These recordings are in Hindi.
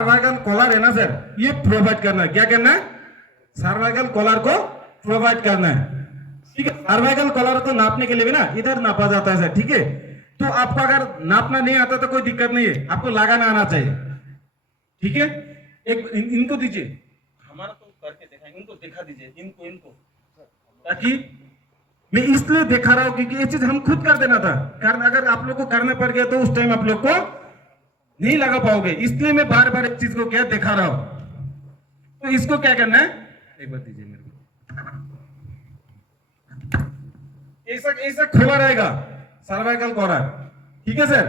सर्वाइकल कॉलर है ना सर, ये प्रोवाइड करना है। क्या करना है? सर्वाइकल कॉलर को प्रोवाइड करना है। ठीक है, सर्वाइकल कॉलर को नापने के लिए भी ना इधर नापा जाता है सर। ठीक है, तो आपको अगर नापना नहीं आता तो कोई दिक्कत नहीं है, आपको लगाना आना चाहिए। ठीक है, इनको दीजिए, हमारा तो करके देखा, इनको दिखा दीजिए, इनको इनको, ताकि मैं इसलिए दिखा रहा हूं क्योंकि ये चीज हम खुद कर देना था, कारण अगर आप लोग को करना पड़ गया तो उस टाइम आप लोग को नहीं लगा पाओगे, इसलिए मैं बार बार एक चीज को क्या दिखा रहा हूं। तो इसको क्या करना है, एक बार दीजिए मेरे को, ऐसा ऐसा खुला रहेगा सर्वाइकल कॉलर। ठीक है सर,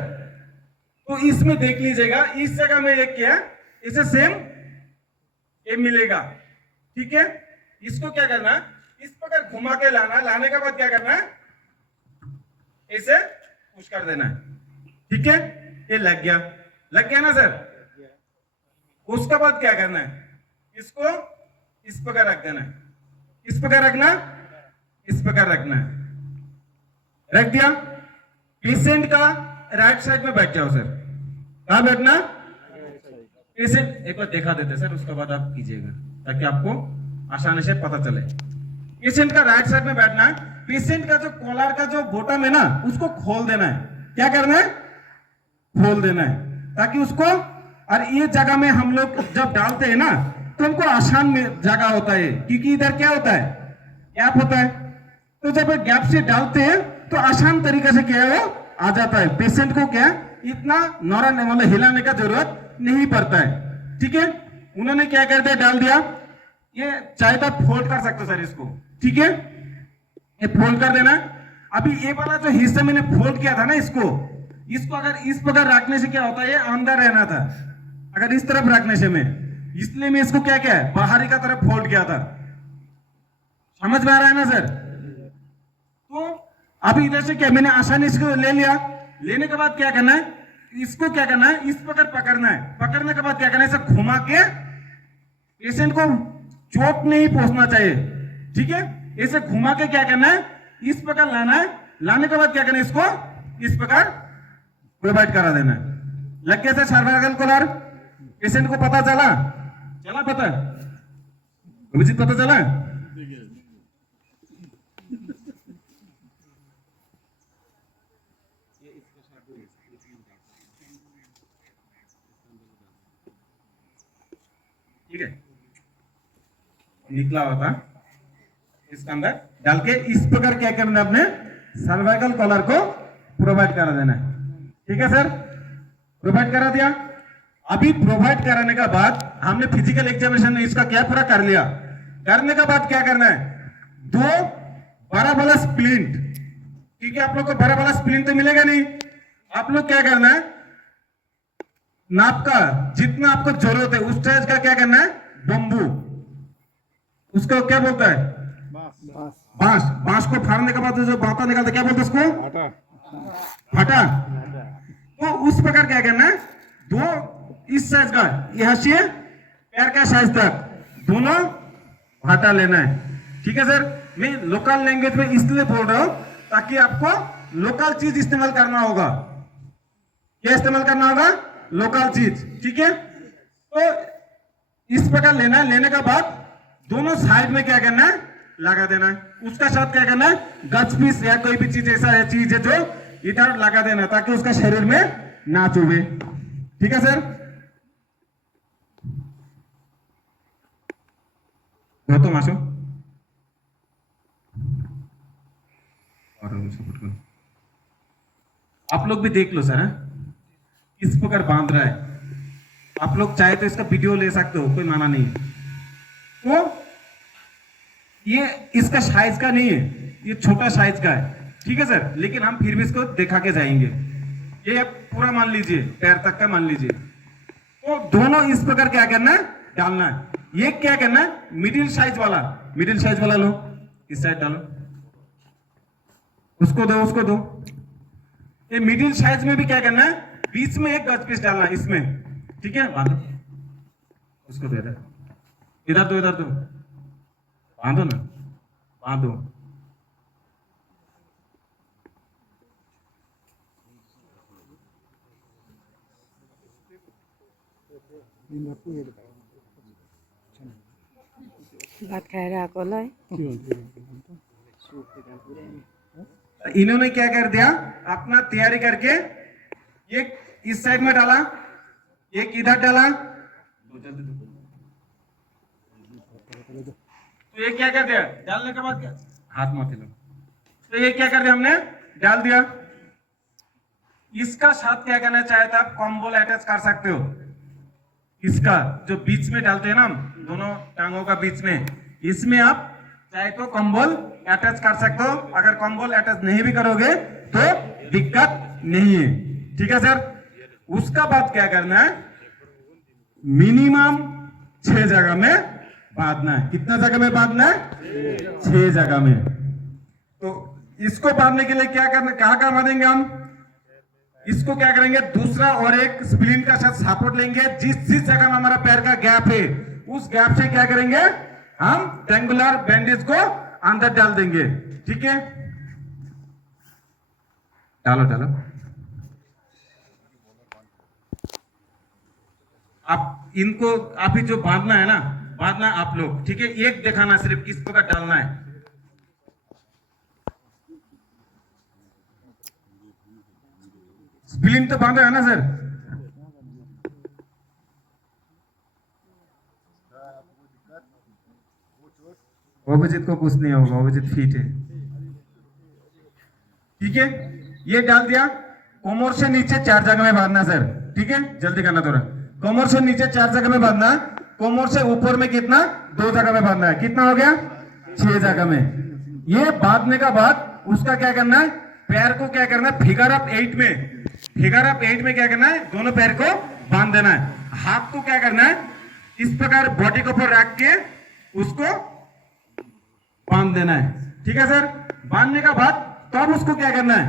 तो इसमें देख लीजिएगा, इस जगह में एक क्या इसे सेम ये मिलेगा। ठीक है, इसको क्या करना, इस प्रकार घुमा के लाना, लाने के बाद क्या करना है, इसे पुश कर देना है। ठीक है, ये लग गया ना सर। उसके बाद क्या करना है, इसको इस प्रकार रख देना है, इस प्रकार रखना, इस प्रकार रखना है। रख दिया, पेशेंट का राइट साइड में बैठ जाओ सर। कहां बैठना, पेशेंट एक बार देखा देते सर, उसके बाद आप कीजिएगा ताकि आपको आसानी से पता चले। पेशेंट का राइट साइड में बैठना है। पेशेंट का जो कॉलर का जो बॉटम है ना, उसको खोल देना है। क्या करना है, खोल देना है, ताकि उसको, और ये जगह में हम लोग जब डालते हैं ना तो हमको आसान में जगह होता है, क्योंकि इधर क्या होता है, गैप होता है। तो जब गैप से डालते हैं तो आसान तरीके से क्या है वो आ जाता है। पेशेंट को क्या इतना नौरा मतलब हिलाने का जरूरत नहीं पड़ता है। ठीक है, उन्होंने क्या कर दिया, डाल दिया। ये चाहे तो फोल्ड कर सकते हो सर इसको। ठीक है, ये फोल्ड कर देना। अभी ये वाला जो हिस्सा मैंने फोल्ड किया था ना, इसको अगर इस प्रकार रखने से क्या होता है, ये अंदर रहना था अगर इस तरफ रखने से, मैं इसलिए मैं इसको क्या क्या है बाहरी का तरफ फोल्ड किया था। समझ में आ रहा है ना सर? तो अभी इधर से क्या मैंने आसानी इसको ले लिया, लेने के बाद क्या करना है, इसको क्या करना है, इस प्रकार पकड़ना है। पकड़ने के बाद क्या करना है, इसे घुमा के, पेशेंट को चोट नहीं पहुंचना चाहिए। ठीक है, इसे घुमा के क्या करना है, इस प्रकार लाना है। लाने के बाद क्या करना है, इसको इस प्रकार प्रोवाइड करा देना है। लग गया सर सर्वाइकल कॉलर? पेशेंट को पता चला पता अभिजीत, पता चला? ठीक है, निकला हुआ था, इसके अंदर डाल के इस प्रकार क्या करना है, अपने सर्वाइकल कॉलर को प्रोवाइड करा देना है। ठीक है सर, प्रोवाइड करा दिया। अभी प्रोवाइड कराने का बाद हमने फिजिकल एग्जामिनेशन में इसका क्या पूरा कर लिया। करने के बाद क्या करना है, दो बड़ा वाला स्प्लिंट, क्योंकि आप लोग को बड़ा वाला स्प्लिंट तो मिलेगा नहीं। आप लोग क्या करना है, नाप का जितना आपको जरूरत है उस साइज का क्या करना है, बम्बू, उसको क्या बोलता है, बांस। बांस को फाड़ने के बाद जो बाता निकलता क्या बोलते हैं उसको, फाटा। तो उस प्रकार क्या करना है, दो इस साइज का, यहां से पैर का साइज तक दोनों भाटा लेना है। ठीक है सर, मैं लोकल लैंग्वेज में इसलिए बोल रहा हूं ताकि आपको लोकल चीज इस्तेमाल करना होगा। क्या इस्तेमाल करना होगा, लोकल चीज। ठीक है, तो इस प्रकार लेना है। लेने के बाद दोनों साइड में क्या करना है, लगा देना है। उसका साथ क्या करना है, गच पीस या कोई भी चीज ऐसा है चीज है जो इधर लगा देना ताकि उसका शरीर में ना चुभे। ठीक है सर, गौतम आशो और सपोर्ट करो। आप लोग भी देख लो सर, किस प्रकार बांध रहा है। आप लोग चाहे तो इसका वीडियो ले सकते हो, कोई माना नहीं। तो ये इसका साइज का नहीं है, ये छोटा साइज का है। ठीक है सर, लेकिन हम फिर भी इसको दिखा के जाएंगे। ये पूरा मान लीजिए, पैर तक का मान लीजिए। तो दोनों इस प्रकार क्या करना है, डालना है। ये क्या करना है, मिडिल साइज वाला लो, इस साइड डालो, उसको दो। ये मिडिल साइज में भी क्या करना है, बीच में एक गज पीस डालना है इसमें। ठीक है, बांधो उसको, दे दे इधर दो, बांधो ना, बांधो। भात खाएर आएकोलाई इन्होंने क्या कर दिया, अपना तैयारी करके एक इस साइड में डाला, एक इधर डाला, तो ये क्या कर दिया, डालने के बाद क्या हाथ मत हिलाओ, तो ये क्या कर दिया हमने डाल दिया। इसका साथ क्या करना चाहे तो आप कॉम्बोल अटैच कर सकते हो, इसका जो बीच में डालते हैं ना हम दोनों टांगों का बीच में, इसमें आप चाहे तो कॉम्बोल अटैच कर सकते हो। अगर कॉम्बोल अटैच नहीं भी करोगे तो दिक्कत नहीं है, ठीक है सर। उसका बाद क्या करना है, मिनिमम 6 जगह में बांधना है। कितना जगह में बांधना है, 6 जगह में। तो इसको बांधने के लिए क्या करना, कहां बांधेंगे हम, इसको क्या करेंगे, दूसरा और एक स्प्लिंट का साथ सपोर्ट लेंगे, जिस जिस जगह में हमारा पैर का गैप है उस गैप से क्या करेंगे, हम ट्रायंगुलर बैंडेज को अंदर डाल देंगे, ठीक है। डालो डालो, आप इनको अभी जो बांधना है ना, बांधना आप लोग, ठीक है। एक दिखाना सिर्फ किस प्रकार डालना है। स्प्लिंट तो बांधा है ना सर, अभिजीत को कुछ नहीं होगा, अभिजीत फिट है, ठीक है। ये डाल दिया, कोमर से नीचे 4 जगह में बांधना सर, ठीक है, जल्दी करना थोड़ा। कोमर से नीचे 4 जगह में बांधना, कोमर से ऊपर में कितना, 2 जगह में बांधना है। कितना हो गया, 6 जगह में। ये बांधने का बाद उसका क्या करना है, पैर को क्या करना है, फिगर ऑफ 8 में, फिगर ऑफ 8 में क्या करना है, दोनों पैर को बांध देना है। हाथ को क्या करना है, इस प्रकार बॉडी के ऊपर रख के उसको बांध देना है, ठीक है सर। बांधने का बाद तब उसको क्या करना है,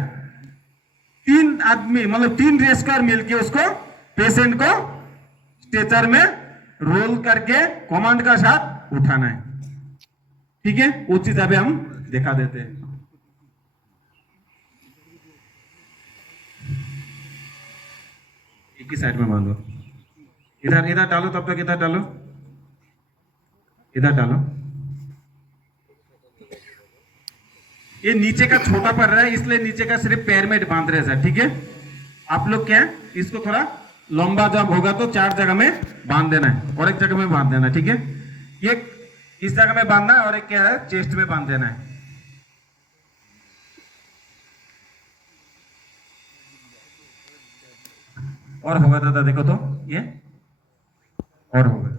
3 आदमी मतलब 3 रेस्कर मिलके उसको पेशेंट को स्ट्रेचर में रोल करके कमांड का साथ उठाना है, ठीक है। वो चीज अभी हम दिखा देते हैं। एक ही साइड में बांधो, इधर इधर डालो, तब तक इधर डालो, इधर डालो। ये नीचे का छोटा पड़ रहा है इसलिए नीचे का सिर्फ पैर में बांध रहे हैं सर, ठीक है। आप लोग क्या है, इसको थोड़ा लंबा जब होगा तो 4 जगह में बांध देना है और एक जगह में बांध देना है, ठीक है। एक इस जगह में बांधना है और एक क्या है, चेस्ट में बांध देना है। और होगा दादा, देखो तो ये और होगा।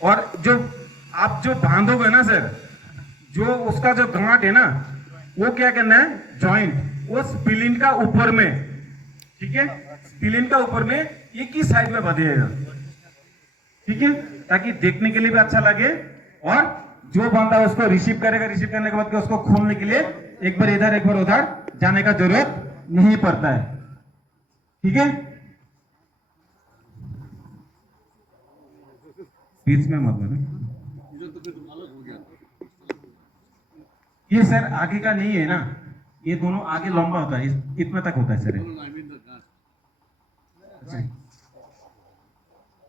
और जो आप जो बांधोगे ना सर, जो उसका जो गांठ है ना, वो क्या करना है, जॉइंट वो स्प्लिंट का ऊपर में, ठीक है, स्प्लिंट का ऊपर में एक ही साइड में बांधिएगा, ठीक है, ताकि देखने के लिए भी अच्छा लगे और जो बांधा उसको रिसीव करेगा, रिसीव करने के बाद उसको खोलने के लिए एक बार इधर एक बार उधर जाने का जरूरत नहीं पड़ता है, ठीक है। बीच में मत बोलो, ये सर आगे का नहीं है ना, ये दोनों आगे लंबा होता है, इतना तक होता है सर। अच्छा,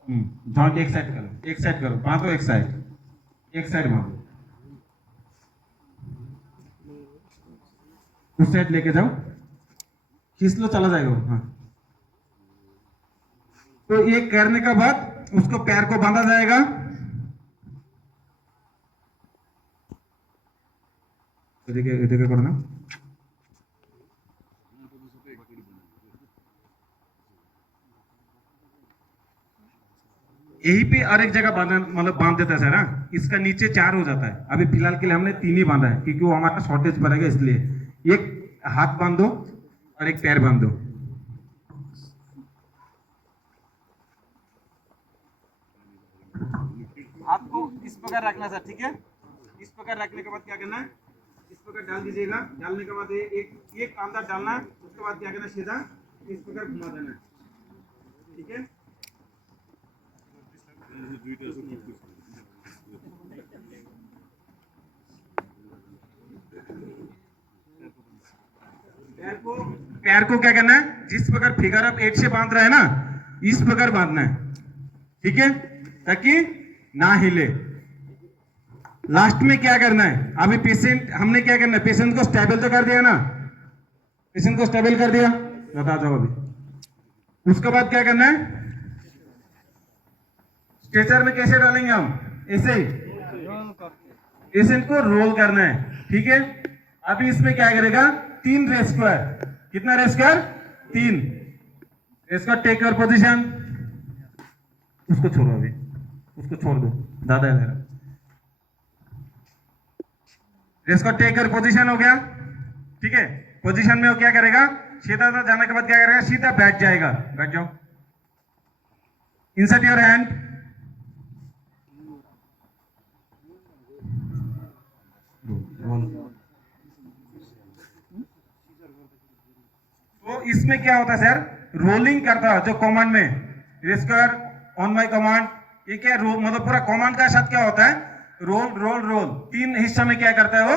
जॉइंट एक साइड करो, एक साइड करो, बांधो एक साइड, एक साइड बांधो, उस साइड लेके जाओ, खींच लो, चला जाएगा वो। हाँ, तो ये करने के बाद उसको पैर को बांधा जाएगा, देखिए करो ना, यही पे और एक जगह बांधा मतलब बांध देता है सर। हाँ, इसका नीचे 4 हो जाता है, अभी फिलहाल के लिए हमने 3 ही बांधा है क्योंकि वो हमारा शॉर्टेज पड़ेगा, इसलिए एक हाथ बांधो और एक पैर बांधो। हाथ को इस प्रकार रखना सर, ठीक है। इस प्रकार रखने के बाद क्या करना है, इस प्रकार डाल दीजिएगा, डालने के बाद एक एक अंदर डालना है, उसके बाद क्या करना है, सीधा इस प्रकार घुमा देना है, ठीक है। पैर को पैर को क्या करना है, जिस प्रकार फिगर ऑफ 8 से बांध रहा है ना, इस प्रकार बांधना है, ठीक है, ताकि ना हिले। लास्ट में क्या करना है, अभी पेशेंट हमने क्या करना है, पेशेंट को स्टेबल तो कर दिया ना, पेशेंट को स्टेबल कर दिया, बता दो अभी। उसके बाद क्या करना है, स्ट्रेचर में कैसे डालेंगे हम, ऐसे ही पेशेंट को रोल करना है, ठीक है। अभी इसमें क्या करेगा, 3 रेस स्क्वायर, कितना race square, 3 race square. Take your position, उसको छोड़ो अभी, उसको छोड़ दो, दादा है मेरा। Race square take your position हो गया, ठीक है। पोजीशन में वो क्या करेगा, सीधा जाने के बाद क्या करेगा, सीधा बैठ जाएगा, बैठ जाओ। इंसर्ट योर हैंड, तो इसमें क्या होता है सर, रोलिंग करता है जो कमांड में, रेस्कर ऑन माय कमांड, ये क्या मतलब पूरा कमांड का साथ क्या होता है, रोल रोल रोल, 3 हिस्सा में क्या करता है, वो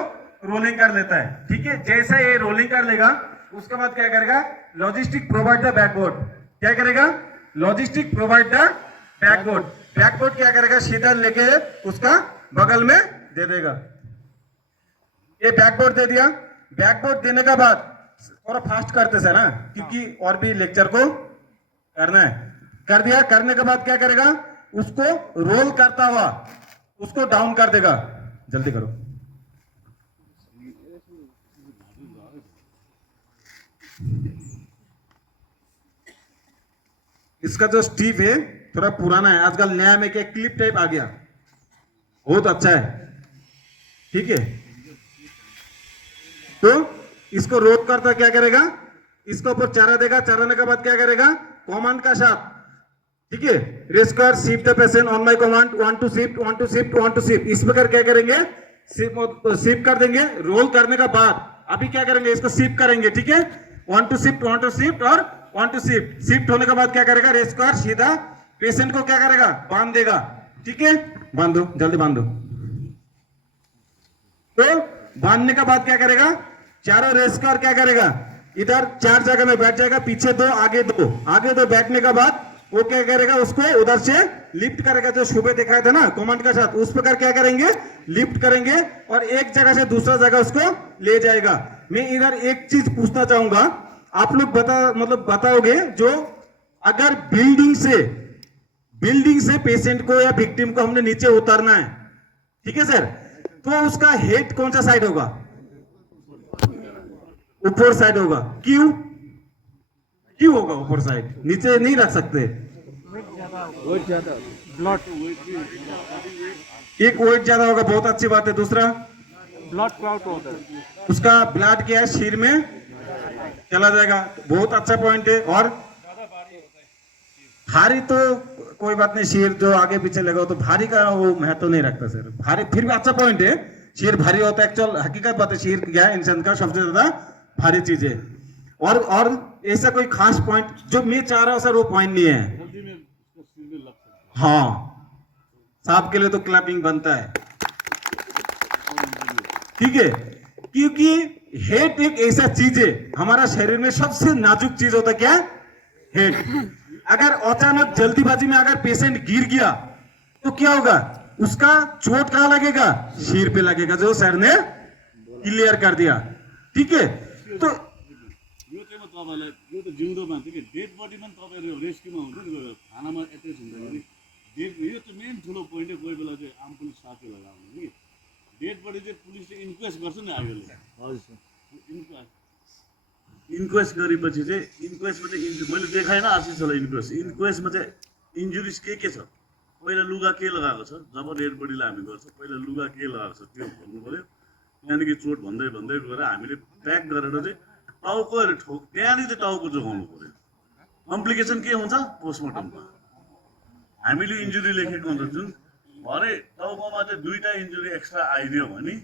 रोलिंग कर लेता है, ठीक है। जैसा ये रोलिंग कर लेगा, उसके बाद क्या करेगा, लॉजिस्टिक प्रोवाइड द बैकबोर्ड, क्या करेगा, logistic provide the backboard. Backboard क्या करेगा, सीधा लेके उसका बगल में दे देगा। ये बैकबोर्ड दे दिया, बैकबोर्ड देने के बाद थोड़ा फास्ट करते सर ना, क्योंकि और भी लेक्चर को करना है। कर दिया, करने के बाद क्या करेगा, उसको रोल करता हुआ उसको डाउन कर देगा, जल्दी करो। इसका जो स्टीव है थोड़ा पुराना है, आजकल नया में क्या क्लिप टाइप आ गया, बहुत अच्छा है, ठीक है। तो इसको रोल करता क्या करेगा, इसके ऊपर चारा देगा, चाराने के बाद क्या करेगा, कमांड का साथ, ठीक है, rescuer shift the patient on my command, 1 two shift 1 two shift 1 two shift, इस प्रकार क्या करेंगे, शिफ्ट कर देंगे। रोल करने का बाद अभी क्या करेंगे, इसको शिफ्ट करेंगे, ठीक है, 1 टू शिफ्ट 1 टू शिफ्ट और 1 टू शिफ्ट। शिफ्ट होने के बाद क्या करेगा, रेस्कर सीधा पेशेंट को क्या करेगा, बांध देगा, ठीक है। बांधो, जल्दी बांधो। तो बांधने के बाद क्या करेगा, चारों रेस्कर क्या करेगा, इधर 4 जगह में बैठ जाएगा, पीछे 2 आगे 2, आगे 2 बैठने के बाद वो क्या करेगा, उसको उधर से लिफ्ट करेगा, जो सुबह दिखाया था ना कमांड के साथ, उस प्रकार क्या करेंगे, लिफ्ट करेंगे और एक जगह से दूसरा जगह उसको ले जाएगा। मैं इधर एक चीज पूछना चाहूंगा, आप लोग बताओगे, जो अगर बिल्डिंग से पेशेंट को या विक्टिम को हमने नीचे उतारना है, ठीक है सर, तो उसका हेड कौन सा साइड होगा, ऊपर साइड होगा, क्यों होगा ऊपर साइड, नीचे नहीं रख सकते, एक वेट ज्यादा होगा, बहुत अच्छी बात है। दूसरा ब्लड क्लॉट होता है, उसका ब्लड क्या है, सिर में चला जाएगा, बहुत अच्छा पॉइंट है। और भारी तो कोई बात नहीं, सिर जो आगे पीछे लगा तो भारी का वो महत्व तो नहीं रखता सर, भारी फिर भी अच्छा पॉइंट है, सिर भारी होता है, एक्चुअल हकीकत बात है, सिर क्या है, इंसान का सबसे ज्यादा भारी चीज है। और ऐसा कोई खास पॉइंट जो मैं चाह रहा हूं सर, वो पॉइंट नहीं है। हाँ, सांप के लिए तो क्लैपिंग बनता है, ठीक है, क्योंकि हेड एक ऐसा चीज है, हमारा शरीर में सबसे नाजुक चीज होता है, क्या, हेड। अगर अचानक जल्दीबाजी में अगर पेशेंट गिर गया तो क्या होगा, उसका चोट कहां लगेगा, सिर पे लगेगा, जो सर ने क्लियर कर दिया, ठीक है। तो यो चाहिँ म तपाईलाई, यो त जिउँदो मान्छे कि डेड बडीमा तपाईहरु रेस्क्युमा हुन्छ नि, थानामा एट्याच हुँदाखेरि यो त मेन ठुलो पोइन्ट हो। कोही बेला चाहिँ आम पुलिस साथी लगाउनु कि डेड बडी चाहिँ पुलिसले इन्क्वेस्ट गर्छ नि अहिले, हजुर सर, इन्क्वेस्ट गरेपछि चाहिँ इन्क्वेस्टमा चाहिँ मैले देखाएन आशिषलाई, इन्क्वेस्टमा चाहिँ इन्जुरिज के छ, पहिला लुगा के लगाएको छ, जब डेड बडीलाई हामी गर्छौँ पहिला लुगा के लगाएको छ त्यो भन्नु पर्यो, त्यहाँदेखि चोट भन्दै भन्दै गएर हामीले प्याक गरेर चाहिँ टाउकोहरू त्यहाँदेखि चाहिँ टाउको जोगाउनु पर्यो। कम्प्लिकेसन के हुन्छ, पोस्टमार्टममा हामीले इन्जुरी लेखेको हुन्छ, जुन भरे टाउकोमा चाहिँ 2टा इन्जुरी एक्स्ट्रा आइदियो भने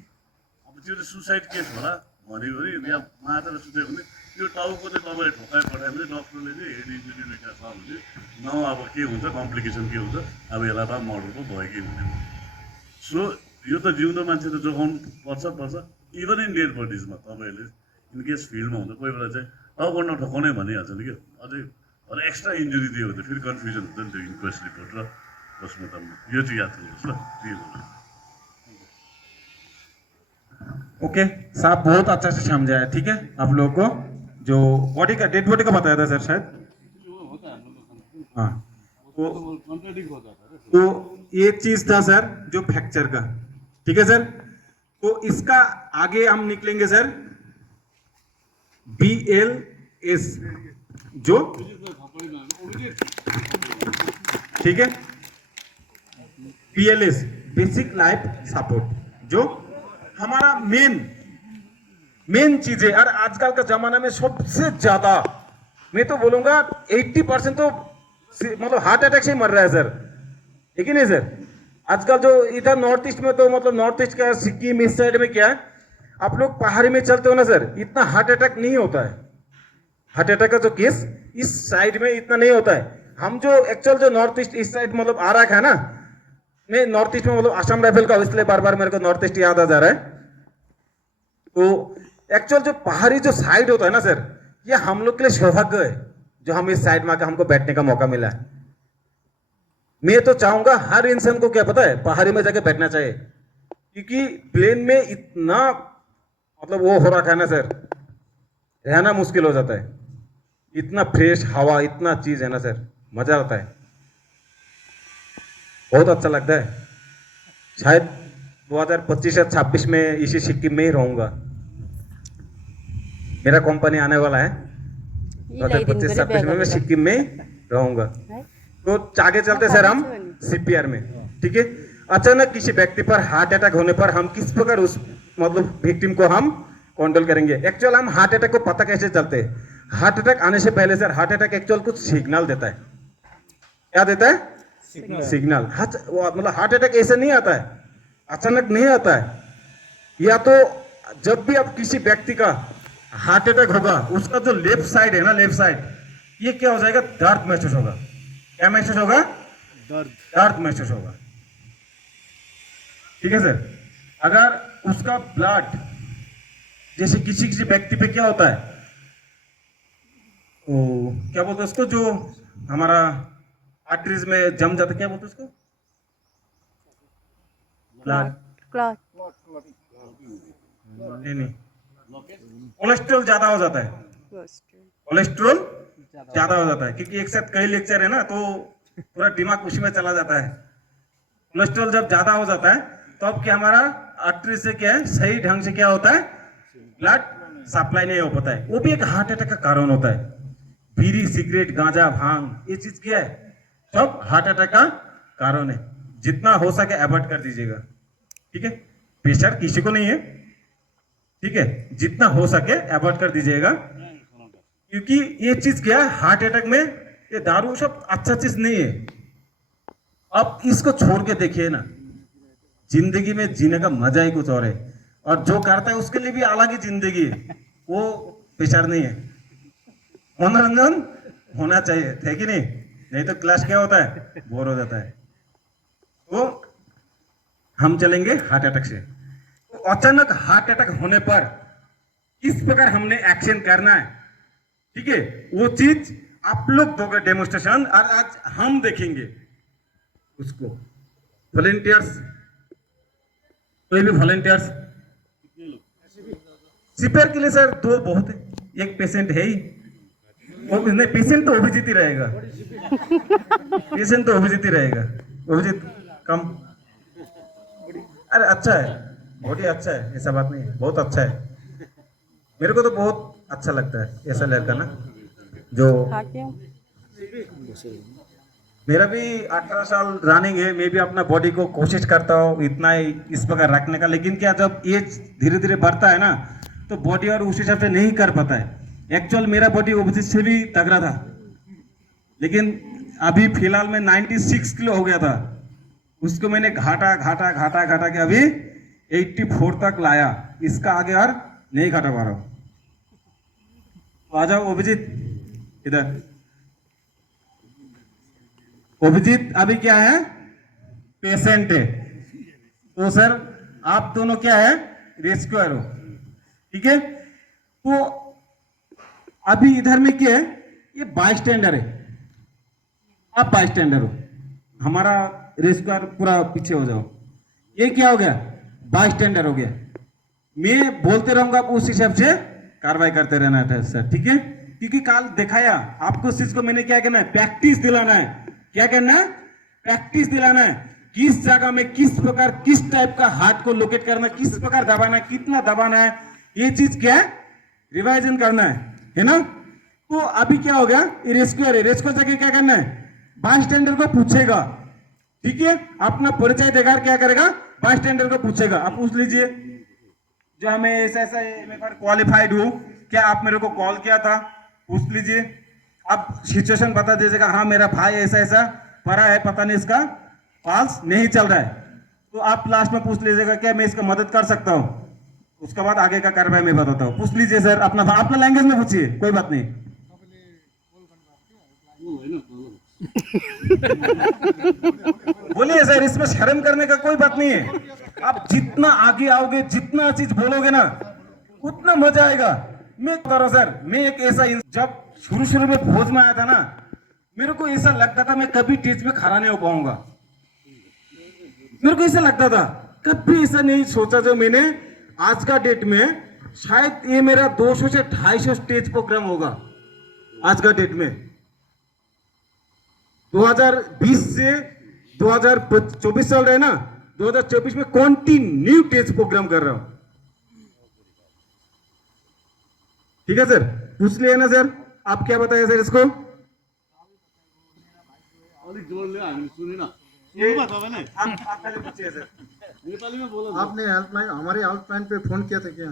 अब त्यो चाहिँ सुसाइड केस होला भन्यो भने, या मात्र सुत्यो भने त्यो टाउको चाहिँ तपाईँले ठोकाइ पठायो भने डक्टरले चाहिँ हेड इन्जुरी लेखेको छ भने न अब के हुन्छ, कम्प्लिकेसन के हुन्छ, अब यसलाई त मर्डर पो भयो कि हुने। सो यो त जिउँदो मान्छे त जोगाउनु पर्छ। इभन इन डेड बडिजमा तपाईँहरूले इनकेस फिल्डमा हुन्छ, कोही बेला चाहिँ टाउको नठोकाउने भनिहाल्छ नि क्या अझै अझै एक्स्ट्रा इन्जुरी दियो भने फेरि कन्फ्युजन हुन्छ नि त्यो इन्क्वेस्ट रिपोर्ट र पोस्टमार्टम यो चाहिँ याद गर्नुहोस् ल क्लियर गर्नुहोस् ओके साहब बहुत अच्छा से समझाया ठीक है आप लोगों को जो बॉडी का डेड बॉडी का बताया था सर शायद हाँ तो ये चीज था सर जो फ्रैक्चर का ठीक है सर तो इसका आगे हम निकलेंगे सर BLS जो ठीक है BLS बेसिक लाइफ सपोर्ट जो हमारा मेन चीज है और आजकल का जमाना में सबसे ज्यादा मैं तो बोलूंगा 80% तो मतलब हार्ट अटैक से ही मर रहा है सर ठीक है नहीं सर आजकल जो इधर नॉर्थ ईस्ट में तो मतलब नॉर्थ ईस्ट का सिक्किम इस साइड में क्या है आप लोग पहाड़ी में चलते हो ना सर इतना हार्ट अटैक नहीं होता है हार्ट अटैक का जो केस इस साइड में इतना नहीं होता है हम जो एक्चुअल जो नॉर्थ ईस्ट इस साइड मतलब आ रहा है ना मैं नॉर्थ ईस्ट में मतलब आसाम राइफल का इसलिए बार बार मेरे को नॉर्थ ईस्ट याद आ जा रहा है तो एक्चुअल जो पहाड़ी जो साइड होता है ना सर ये हम लोग के लिए सौभाग्य है जो हम इस साइड में आकर हमको बैठने का मौका मिला है मैं तो चाहूंगा हर इंसान को क्या पता है पहाड़ी में जाके बैठना चाहिए क्योंकि प्लेन में इतना मतलब वो हो रखा है ना सर रहना मुश्किल हो जाता है इतना फ्रेश हवा इतना चीज है ना सर मजा आता है बहुत अच्छा लगता है शायद 2025 या 26 में इसी सिक्किम में ही रहूंगा मेरा कंपनी आने वाला है 2025-26 में मैं सिक्किम में रहूंगा तो आगे चलते सर हम CPR में ठीक है अचानक किसी व्यक्ति पर हार्ट अटैक होने पर हम किस प्रकार उस मतलब विक्टिम को हम कंट्रोल करेंगे एक्चुअल हम हार्ट अटैक को पता कैसे चलते हैं हार्ट अटैक आने से पहले सर हार्ट अटैक एक्चुअल कुछ सिग्नल देता है क्या देता है सिग्नल मतलब हार्ट अटैक ऐसे नहीं आता है अचानक नहीं आता है या तो जब भी आप किसी व्यक्ति का हार्ट अटैक होगा उसका जो लेफ्ट साइड है ना लेफ्ट साइड ये क्या हो जाएगा दर्द महसूस होगा क्या महसूस होगा दर्द महसूस होगा ठीक है सर अगर उसका ब्लड जैसे किसी किसी व्यक्ति पे क्या होता है तो क्या बोलते हैं उसको जो हमारा आर्टरीज में जम जाता है क्या बोलते हैं उसको ब्लड नहीं कोलेस्ट्रॉल ज्यादा हो जाता है कोलेस्ट्रॉल ज्यादा हो जाता है क्योंकि एक साथ कई लेक्चर है ना तो पूरा दिमाग उसी में चला जाता है कोलेस्ट्रॉल जब ज्यादा हो जाता है तो अब क्या हमारा आर्टरी से क्या है सही ढंग से क्या होता है ब्लड सप्लाई नहीं हो पाता है वो भी एक हार्ट अटैक का कारण होता है बीड़ी सिगरेट गांजा भांग ये चीज क्या है सब हार्ट अटैक का कारण है जितना हो सके अवॉइड कर दीजिएगा ठीक है प्रेशर किसी को नहीं है ठीक है जितना हो सके अवॉइड कर दीजिएगा क्योंकि ये चीज क्या है हार्ट अटैक में ये दारू सब अच्छा चीज नहीं है अब इसको छोड़ के देखिए ना जिंदगी में जीने का मजा ही कुछ और है और जो करता है उसके लिए भी अलग ही जिंदगी है वो प्रेशर नहीं है मनोरंजन होना चाहिए है कि नहीं तो क्लास क्या होता है बोर हो जाता है तो हम चलेंगे हार्ट अटैक से तो अचानक हार्ट अटैक होने पर किस प्रकार हमने एक्शन करना है ठीक है वो चीज आप लोग दोगे डेमोन्स्ट्रेशन और आज हम देखेंगे उसको वॉलेंटियर्स कोई भी वॉलेंटियर्स सीपीआर के लिए सर दो बहुत है एक पेशेंट है ही नहीं पेशेंट तो अभिजीत ही रहेगा पेशेंट तो अभिजीत ही रहेगा अभिजीत कम अरे अच्छा है बहुत ही अच्छा है ऐसा बात नहीं है बहुत अच्छा है मेरे को तो बहुत अच्छा लगता है ऐसा लड़का ना जो मेरा भी 18 साल रनिंग है मैं भी अपना बॉडी को कोशिश करता हूँ इतना ही इस प्रकार रखने का लेकिन क्या जब एज धीरे धीरे बढ़ता है ना तो बॉडी और उस हिसाब से नहीं कर पाता है एक्चुअल मेरा बॉडी ओबेसिटी से भी तगड़ा था लेकिन अभी फिलहाल में 96 किलो हो गया था उसको मैंने घाटा के अभी 84 तक लाया इसका आगे और नहीं घटा पा रहा हूं तो आ जाओ अभिजीत इधर अभिजीत अभी क्या है पेशेंट है तो सर आप दोनों क्या है रेस्क्यूअर हो ठीक है तो अभी इधर में क्या है, ये बाइस्टैंडर है, आप बाइस्टैंडर हो, हमारा रेस्क्यूअर पूरा पीछे हो जाओ, ये क्या हो गया, बाइस्टैंडर हो गया। मैं बोलते रहूंगा, आप उस हिसाब से कार्रवाई करते रहना है सर, ठीक है। क्योंकि कल दिखाया आपको इस चीज को, मैंने क्या करना है, प्रैक्टिस दिलाना है। क्या करना है, प्रैक्टिस दिलाना है, किस जगह में किस प्रकार किस टाइप का हार्ट को लोकेट करना, किस प्रकार दबाना है, कितना दबाना है, ये चीज क्या है, रिवाइजन करना है ना। तो अभी क्या हो गया, ये रेस्क्यूअर है, रेस्क्यूअर जगह क्या करना है, बाइस्टैंडर को पूछेगा, ठीक है, अपना परिचय देगा, क्या करेगा, बाइस्टैंडर को पूछेगा, आप पूछ लीजिए जो हमें ऐसा ऐसा मैं क्वालिफाइड हूँ, क्या आप मेरे को कॉल किया था, पूछ लीजिए। अब सिचुएशन बता दीजिएगा, हाँ मेरा भाई ऐसा ऐसा पड़ा है, पता नहीं इसका पाल्स नहीं चल रहा है, तो आप लास्ट में पूछ लीजिएगा क्या मैं इसका मदद कर सकता हूँ, उसके बाद आगे का कार्रवाई मैं बताता हूँ। पूछ लीजिए सर, अपना लैंग्वेज में पूछिए, कोई बात नहीं। बोलिए सर, इसमें शर्म करने का कोई बात नहीं है। आप जितना आगे आओगे, जितना चीज बोलोगे ना, उतना मजा आएगा। मैं बता रहा हूं सर, मैं एक ऐसा जब शुरू में फौज में आया था ना, मेरे को ऐसा लगता था मैं कभी स्टेज में खड़ा नहीं हो पाऊंगा, मेरे को ऐसा लगता था, कभी ऐसा नहीं सोचा जो मैंने आज का डेट में शायद ये मेरा 200 से 250 स्टेज प्रोग्राम होगा आज का डेट में। 2020 से 2024 चल रहा है ना, 2024 में कंटिन्यू स्टेज प्रोग्राम कर रहा हूं, ठीक है सर। पूछ लिया ना सर, आप क्या बताए सर इसको, आप पहले पूछिए सर। आपने हेल्पलाइन, हमारे हेल्पलाइन पे फोन किया था क्या?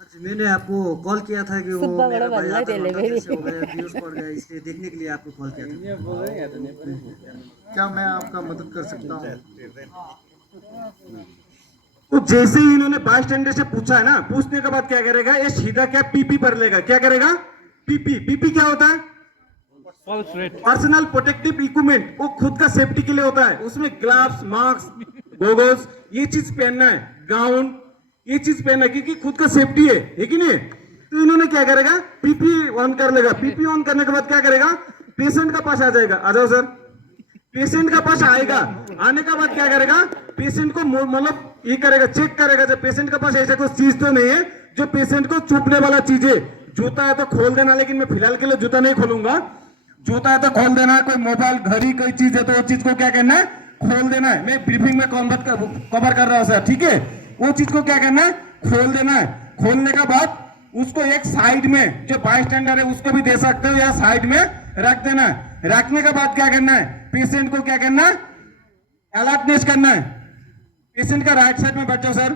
आज मैंने आपको कॉल किया था कि वो मेरा भाई आधा घंटा जैसे हो गया, व्यूज पड़ गया, इसलिए देखने के लिए आपको कॉल किया था। क्या मैं आपका मदद कर सकता हूँ? तो जैसे ही इन्होंने बाइस्टैंडर से पूछा है ना, पूछने के बाद क्या करेगा, ये सीधा क्या पीपी पर लेगा, क्या करेगा, पीपी। पीपी क्या होता है, पर्सनल प्रोटेक्टिव इक्विपमेंट, वो खुद का सेफ्टी के लिए होता है, उसमें ग्लव्स, मास्क, गोगल्स, ये चीज पहनना है, गाउन, ये चीज पहनना है, क्योंकि खुद का सेफ्टी है कि नहीं। तो इन्होंने क्या करेगा, पीपी ऑन कर लेगा। पीपी ऑन करने के बाद क्या करेगा, पेशेंट का पास आ जाएगा, आ जाओ सर, पेशेंट का पास आएगा, आने के बाद क्या करेगा, पेशेंट को मतलब ये करेगा, चेक करेगा जब पेशेंट के पास ऐसा कोई चीज तो नहीं है जो पेशेंट को चुपने वाला चीज है। जूता है तो खोल देना, लेकिन मैं फिलहाल के लिए जूता नहीं खोलूंगा, जूता है तो खोल देना, कोई मोबाइल घड़ी कोई चीज है तो वो चीज को क्या करना है, खोल देना है। मैं ब्रीफिंग में कवर कर रहा हूँ सर, ठीक है, वो चीज को क्या करना है, खोल देना है। खोलने के बाद उसको एक साइड में, जो बाइस्टैंडर है उसको भी दे सकते हो, या साइड में रख देना है। रखने के बाद क्या करना है, पेशेंट को क्या करना है, अलर्टनेस करना है। पेशेंट का राइट साइड में बैठो सर,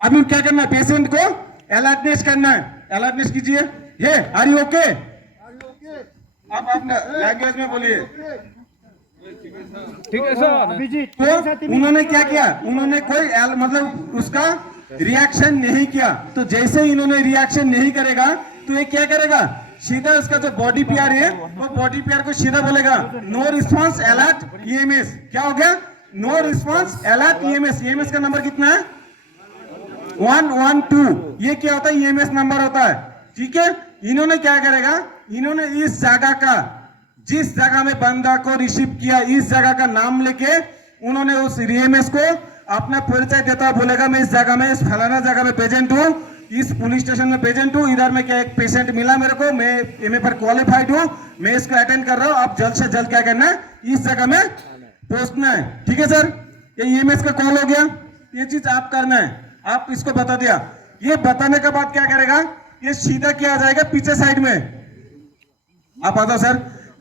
अभी क्या करना है, पेशेंट को अलर्टनेस करना है। अलर्टनेस कीजिए, ये आर यू ओके, आप अपने लैंग्वेज में बोलिए, ठीक है सर। अभिजीत, तो उन्होंने क्या किया, उन्होंने कोई मतलब उसका रिएक्शन नहीं किया। तो जैसे ही इन्होंने रिएक्शन नहीं करेगा तो ये क्या करेगा, सीधा उसका जो बॉडी पीआर है वो बॉडी पीआर को सीधा बोलेगा नो रिस्पांस अलर्ट ईएमएस। क्या हो गया, no response alert EMS. EMS का नंबर कितना है, 112। ये क्या होता है, ईएमएस नंबर होता है, ठीक है। इन्होंने क्या करेगा, इन्होंने इस जगह का, जिस जगह में बंदा को रिसीव किया, इस जगह का नाम लेके उन्होंने उस ईएमएस को अपना परिचय देता बोलेगा, मैं इस जगह में, इस फलाना जगह में प्रेजेंट हूँ, इस पुलिस स्टेशन में प्रेजेंट हूँ, इधर में क्या एक पेशेंट मिला मेरे को, मैं एमए पर क्वालिफाइड हूँ, मैं इसको अटेंड कर रहा हूँ, आप जल्द से जल्द क्या करना है, इस जगह में पहुंचना है, ठीक है सर। ये ईएमएस का कॉल हो गया, ये चीज आप करना है, आप इसको बता दिया। ये बताने के बाद क्या करेगा, ये सीधा क्या आ जाएगा, पीछे साइड में। आप आ जाओ सर,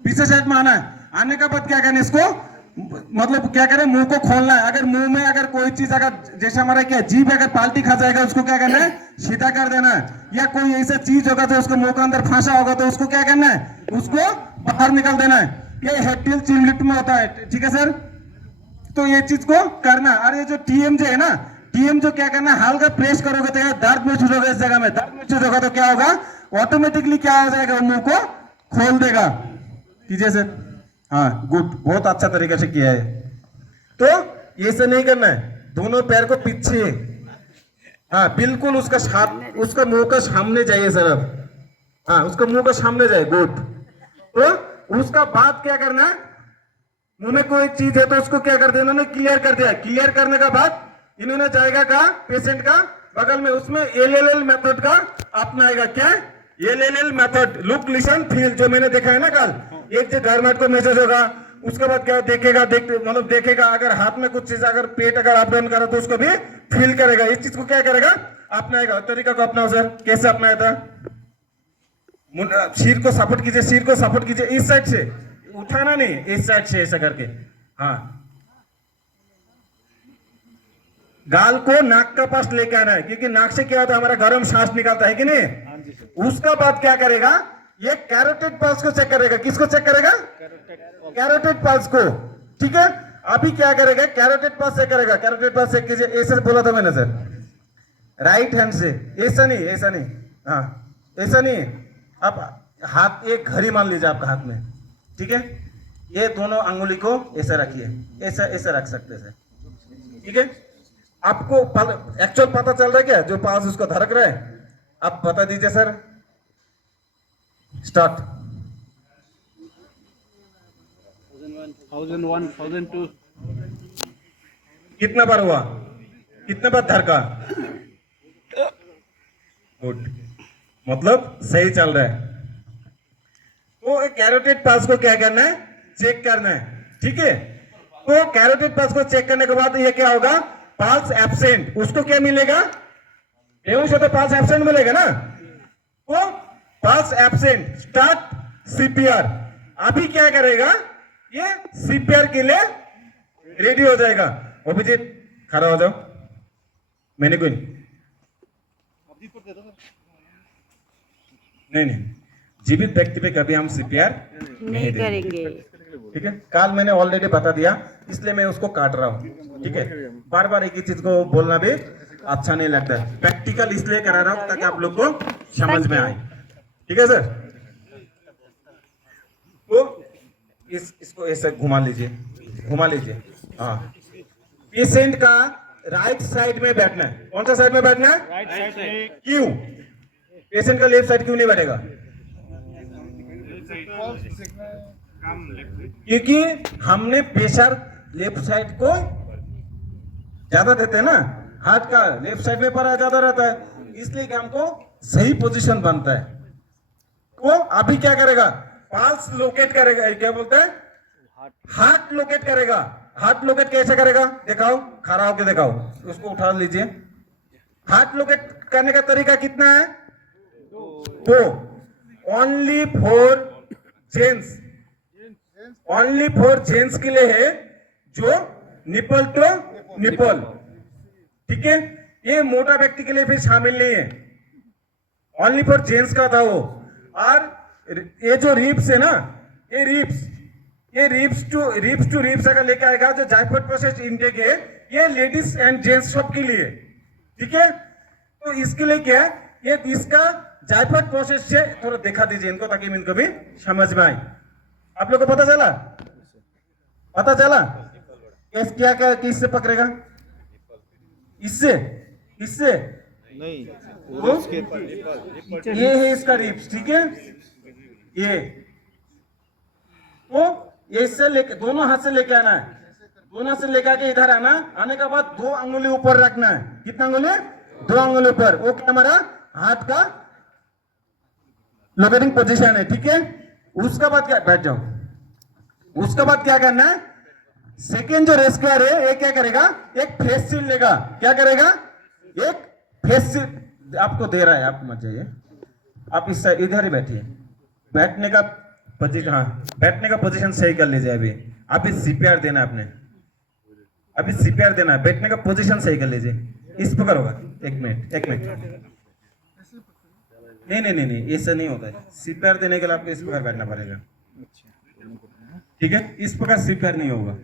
पीछे साइड में आना है। आने के बाद क्या करना है, इसको मतलब क्या करें, मुंह को खोलना है। अगर मुंह में अगर कोई चीज, अगर जैसे हमारा क्या जीभ अगर पाल्टी खा जाएगा, उसको क्या करना है, सीधा कर देना है। या कोई ऐसा चीज होगा तो उसको मुंह के अंदर फंसा होगा तो उसको क्या करना है, उसको बाहर निकाल देना है। ये हेड चिमलिट में होता है, ठीक है सर। तो ये चीज को करना। और ये जो टीएम जो है ना, टीएम जो क्या करना है, हल्का प्रेस करोगे तो दर्द महसूस होगा, इस जगह में दर्द महसूस होगा तो क्या होगा, ऑटोमेटिकली क्या हो जाएगा, मुंह को खोल देगा। कीजिए सर, हाँ गुड, बहुत अच्छा तरीके से किया है। तो ये से नहीं करना है, दोनों पैर को पीछे, हाँ बिल्कुल उसका मुंह का सामने जाइए सर अब। हाँ उसका मुंह का सामने जाए, गुड। तो उसका बाद क्या करना है, मुंह में कोई चीज है तो उसको क्या कर दिया इन्होंने, क्लियर कर दिया। क्लियर करने का बाद इन्होंने जाएगा का पेशेंट का बगल में, उसमें एलएलएल मेथड का अपनाएगा। क्या एलएलएल मेथड, लुक लिसन फील, जो मैंने देखा है ना कल, एक जो गवर्नमेंट को मैसेज होगा, उसके बाद क्या देखेगा, मतलब देखेगा अगर हाथ में कुछ चीज, अगर पेट अगर अप डाउन करे तो उसको भी फील करेगा। इस चीज को क्या करेगा, अपनाएगा। तरीका को अपनाओ सर, कैसे अपनाया था। सिर को सपोर्ट कीजिए, सिर को सपोर्ट कीजिए इस साइड से, उठाना नहीं, इस साइड से ऐसा करके। हाँ गाल को नाक का पास लेके आना है, क्योंकि नाक से क्या होता है, हमारा गर्म सांस निकलता है कि नहीं। उसका बाद क्या करेगा, ये कैरोटिड पल्स को चेक करेगा। किसको चेक करेगा, कैरोटिड पल्स को। ठीक है, अभी क्या करेगा, कैरोटिड पल्स चेक करेगा। कैरोटिड पल्स चेक कीजिए, ऐसे बोला था मैंने सर, राइट हैंड से, ऐसा नहीं, ऐसा नहीं, हाँ ऐसा नहीं। आप हाथ एक घड़ी मान लीजिए आपका हाथ में, ठीक है, ये दोनों अंगुली को ऐसा रखिए, ऐसा ऐसा रख सकते हैं। ठीक है, आपको एक्चुअल पता चल रहा है क्या, जो पास उसको धड़क रहा है, आप बता दीजिए सर। स्टार्ट। 1001, 1002. कितना बार हुआ, कितना बार धड़का, गुड, मतलब सही चल रहा है। तो कैरोटिड पल्स को क्या करना है, चेक करना है। ठीक है, तो कैरोटिड पल्स को चेक करने के बाद ये क्या होगा, पल्स एब्सेंट, उसको क्या मिलेगा, बेहोश हो तो पल्स एब्सेंट मिलेगा ना। तो पल्स एब्सेंट, स्टार्ट सीपीआर। अभी क्या करेगा, ये सीपीआर के लिए रेडी हो जाएगा। अभिजीत खड़ा हो जाओ, मैंने कोई नहीं, जीवित व्यक्ति पे कभी हम सीपीआर नहीं करेंगे। ठीक है, कल मैंने ऑलरेडी बता दिया, इसलिए मैं उसको काट रहा हूँ। ठीक है, बार बार एक ही चीज को बोलना भी अच्छा नहीं लगता है। प्रैक्टिकल इसलिए करा रहा हूँ ताकि आप लोग को समझ में आए। ठीक है सर, तो इसको ऐसे घुमा लीजिए, घुमा लीजिए। हाँ, पेशेंट का राइट साइड में बैठना है। कौन सा साइड में बैठना है, Right side से. क्यों, पेशेंट का लेफ्ट साइड क्यों नहीं बैठेगा, क्योंकि हमने प्रेशर लेफ्ट साइड को ज्यादा देते हैं ना, हाथ का लेफ्ट साइड में पड़ा ज्यादा रहता है, इसलिए कि हमको सही पोजीशन बनता है। वो अभी क्या करेगा, पल्स लोकेट करेगा, क्या बोलते हैं, हार्ट लोकेट करेगा। हार्ट लोकेट कैसे करेगा, दिखाओ, खड़ा होकर दिखाओ, उसको उठा लीजिए। हार्ट लोकेट करने का तरीका कितना है, दो, only for gents, only for gents के लिए है, जो निपल टू निपल। ठीक है, ये मोटा व्यक्ति के लिए फिर शामिल नहीं है, ओनली फॉर जेंट्स का था वो। और ये जो रिप्स है ना, ये रिप्स टू रिप्स अगर लेके आएगा, जो जायफोर्ड प्रोसेस इनटेक है, ये लेडीज एंड जेंट्स सब के लिए। ठीक है, तो इसके लिए क्या है, ये इसका जायफोर्ड प्रोसेस से थोड़ा दिखा दीजिए इनको, ताकि इनको भी समझ में आए। आप लोग को पता चला, पता चला क्या क्या किससे पकड़ेगा, इससे, इससे नहीं, ये है इसका रिप्स। ठीक है, ये तो ये इससे लेके दोनों हाथ से लेके आना है, दोनों से लेकर के इधर आना, आने के बाद दो अंगुली ऊपर रखना है। कितना अंगुली, दो अंगुली ऊपर। वो क्या, हमारा हाथ का लोकेटिंग पोजीशन है। ठीक है, उसका बाद क्या, बैठ जाओ। उसका बाद क्या करना है, सेकेंड जो रेस्क्यूअर है, ये क्या करेगा, एक फेस शील्ड लेगा। क्या करेगा, एक फेस शील्ड आपको दे रहा है, आप मत जाइए, आप इस इधर ही बैठिए। बैठने का पोजीशन, हाँ बैठने का पोजीशन सही कर लीजिए। अभी सीपीआर देना है आपने, अभी सीपीआर देना है, बैठने का पोजीशन सही कर लीजिए। इस प्रकार होगा, एक मिनट, एक मिनट, नहीं नहीं नहीं नहीं, ऐसा नहीं होता है। सीपीआर देने के लिए आपको इस प्रकार बैठना पड़ेगा। ठीक है, इस प्रकार सीपीआर नहीं होगा।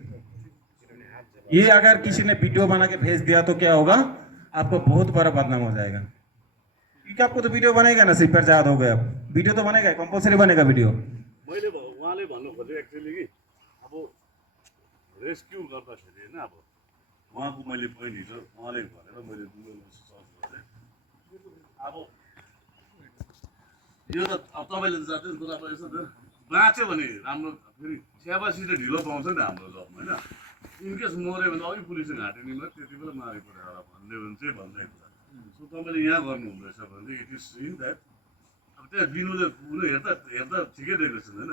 ये अगर किसी ने वीडियो बना के भेज दिया तो क्या होगा, आपको बहुत बड़ा बदनाम हो जाएगा। क्योंकि आपको तो वीडियो बनेगा ना, सीपीआर याद हो गया, वीडियो तो बनेगा, कंपलसरी बनेगा वीडियो। मैले उहाँले भन्नु खोज्यो एक्चुअली कि अब रेस्क्यु गर्दाखेरि होइन, अब उहाँको मैले पोइन्ट हिजो उहाँले भनेर मैले गुगलमा सर्च गरेँ, अब यो त अब तपाईँले त जाँदै तर अब यसो बाँच्यो भने राम्रो फेरि स्याबासीले ढिलो पाउँछ नि हाम्रो जब होइन इनकेस मऱ्यो भने अघि पुलिसले घाँटिनेमा त्यति बेला मारि पऱ्यो होला भन्ने भने चाहिँ भन्दै कुरा सो तपाईँले यहाँ गर्नु हुँदैछ भने इट इज सिन द्याट अब त्यहाँ बिनुले उनीहरू हेर्दा ठिकै दिएको छ होइन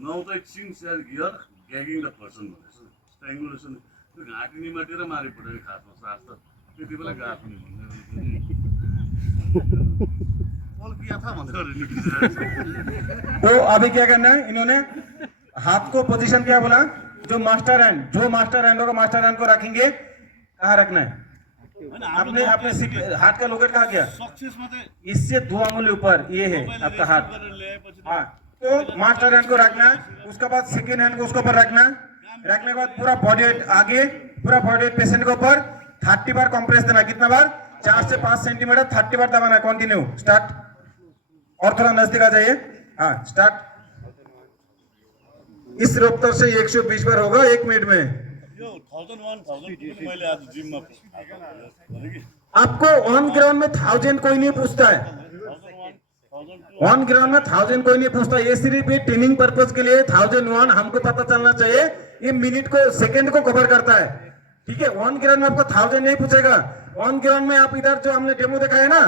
नाउ त it since here gagging the person भनेछ स्ट्याङ्गुलेसन त्यो घाँटिनीमा तिर मारि पऱ्यो खासमा सास त त्यति बेला गएको नि तो अभी क्या करना है इन्होंने हाथ को पोजीशन क्या बोला जो मास्टर हैंड होगा मास्टर हैंड को रखेंगे कहाँ रखना है अपने अपने हाथ का लोकेट कहाँ गया इससे 2 अंगुली ऊपर ये है आपका हाथ हाँ तो मास्टर हैंड को रखना उसके बाद सेकेंड हैंड को उसके ऊपर रखना रखने के बाद पूरा बॉडी वेट आगे पूरा बॉडी वेट पेशेंट के ऊपर 30 बार कंप्रेस देना कितना बार 4 से 5 सेंटीमीटर 30 बार दबाना है कंटिन्यू स्टार्ट और थोड़ा नजदीक आ जाइए हाँ स्टार्ट इस रफ्तार से 120 बार होगा 1 मिनट में आपको ऑन ग्राउंड में 1000 कोई नहीं पूछता है ऑन ग्राउंड में 1000 कोई नहीं पूछता ये सिर्फ ये ट्रेनिंग पर्पज के लिए 1001 हमको पता चलना चाहिए ये मिनट को सेकंड को कवर करता है ठीक है ऑन ग्राउंड में आपको 1000 नहीं पूछेगा ऑन ग्राउंड में आप इधर जो हमने डेमो देखा है ना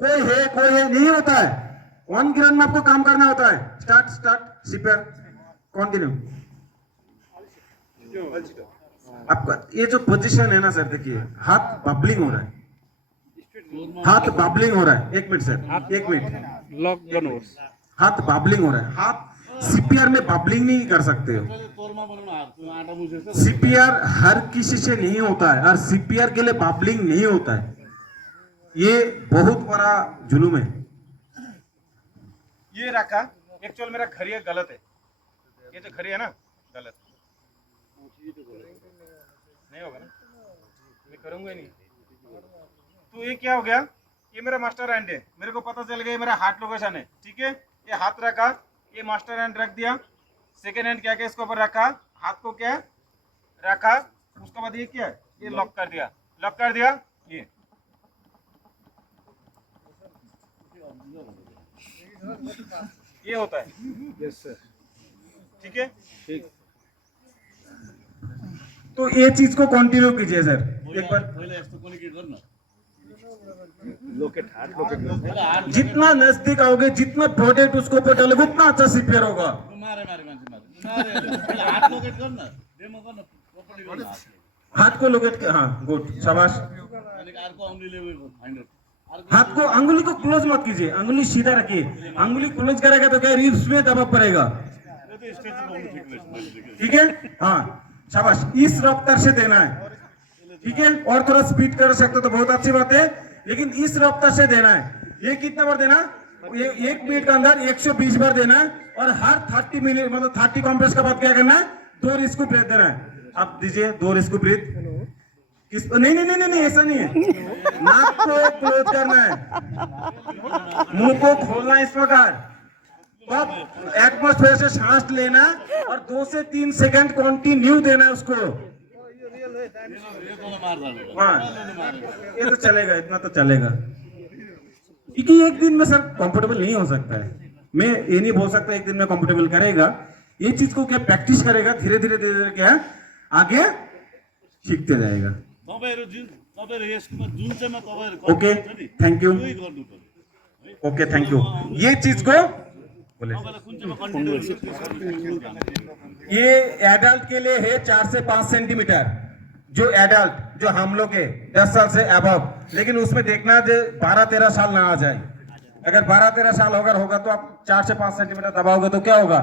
कोई है नहीं होता है ऑन ग्राउंड में आपको काम करना होता है स्टार्ट सीपीआर कंटिन्यू आपका ये जो पोजीशन है ना सर देखिए हाथ बबलिंग हो रहा है एक मिनट सर एक मिनट लक गर्नुहोस् हाथ बबलिंग हो रहा है हाथ सीपीआर में बबलिंग नहीं कर सकते हो सीपीआर हर किसी से नहीं होता है और सीपीआर के लिए बबलिंग नहीं होता है ये बहुत बड़ा जुलूम है ये रखा एक्चुअल मेरा खरिया गलत है ये जो खरिया ना गलत नहीं होगा ना मैं करूंगा ही नहीं तो ये क्या हो गया ये मेरा मास्टर हैंड है मेरे को पता चल गया ये मेरा हार्ट लोकेशन है ठीक है ये हाथ रखा ये मास्टर हैंड रख दिया सेकेंड हैंड क्या क्या इसके ऊपर रखा हाथ को क्या रखा उसके बाद ये क्या ये लॉक कर दिया ये होता है यस सर ठीक है ठीक तो ये चीज को कंटिन्यू कीजिए सर एक बार लोकेट हार्ट लोकेट जितना नजदीक आओगे जितना प्रोडक्ट उसको ऊपर डालोगे उतना अच्छा सीपीआर होगा हाथ को लोकेट हाँ गुड शाबाश हाथ को अंगुली को क्लोज मत कीजिए अंगुली सीधा रखिए अंगुली क्लोज करेगा तो क्या रिब्स में दबाव पड़ेगा ठीक है हाँ शाबाश इस रफ्तार से देना है ठीक है और थोड़ा स्पीड कर सकते हो तो बहुत अच्छी बात है लेकिन इस रफ्तार से देना है ये कितना बार देना ये 1 मिनट के अंदर 120 बार देना है और हर 30 मिनट मतलब 30 कंप्रेस के बाद क्या करना है 2 रिस्क ब्रीथ देना है आप दीजिए 2 रिस्क ब्रीथ किस नहीं ऐसा नहीं है नाक को क्लोज करना है मुंह को खोलना इस प्रकार तो एटमॉस्फेयर से सांस लेना और 2 से 3 सेकंड कंटिन्यू देना है उसको हाँ ये तो चलेगा इतना तो चलेगा क्योंकि एक दिन में सर कंफर्टेबल नहीं हो सकता है मैं ये नहीं बोल सकता एक दिन में कंफर्टेबल करेगा ये चीज को क्या प्रैक्टिस करेगा धीरे धीरे क्या आगे सीखते जाएगा okay thank you okay thank you ये चीज को बोले ये एडल्ट के लिए है 4 से 5 सेंटीमीटर जो एडल्ट जो हम लोग है 10 साल से अबव लेकिन उसमें देखना जो 12-13 साल ना आ जाए अगर 12-13 साल अगर होगा तो आप 4 से 5 सेंटीमीटर दबाओगे तो क्या होगा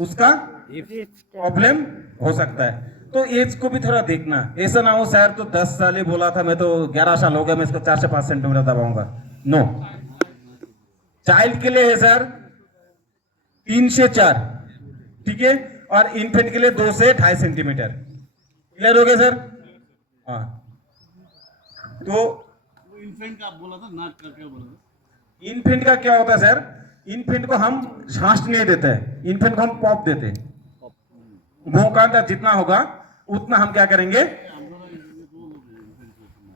उसका प्रॉब्लम हो सकता है तो एज को भी थोड़ा देखना ऐसा ना हो सर तो 10 साल ही बोला था मैं तो 11 साल हो गया मैं इसको 4 से 5 सेंटीमीटर दबाऊंगा नो चाइल्ड के लिए है सर 3 से 4 ठीक है और इन्फेंट के लिए 2 से 2.5 सेंटीमीटर क्लियर हो गया सर हाँ तो इन्फेंट का बोला था नाक का क्या बोला था इन्फेंट का क्या होता है सर इन्फेंट को हम सांस नहीं देते हैं इन्फेंट को हम पॉप देते हैं मुंह का अंदर जितना होगा उतना हम क्या करेंगे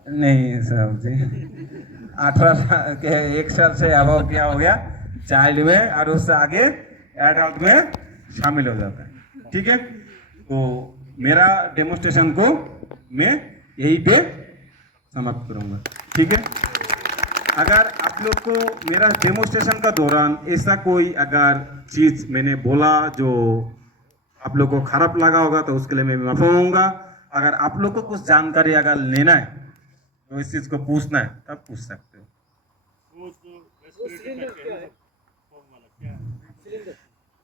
नहीं साहब जी 18 के 1 साल से अबव क्या हो गया, चाइल्ड में, और उससे आगे एडल्ट में शामिल हो जाता है। ठीक है, तो मेरा डेमोस्ट्रेशन को मैं यहीं पे समाप्त करूंगा। ठीक है, अगर आप लोग को मेरा डेमोस्ट्रेशन का दौरान ऐसा कोई अगर चीज मैंने बोला जो आप लोग को खराब लगा होगा तो उसके लिए मैं माफी मांगूंगा। अगर आप लोग को कुछ जानकारी अगर लेना है तो इस चीज को पूछना है तब पूछ सकते हो।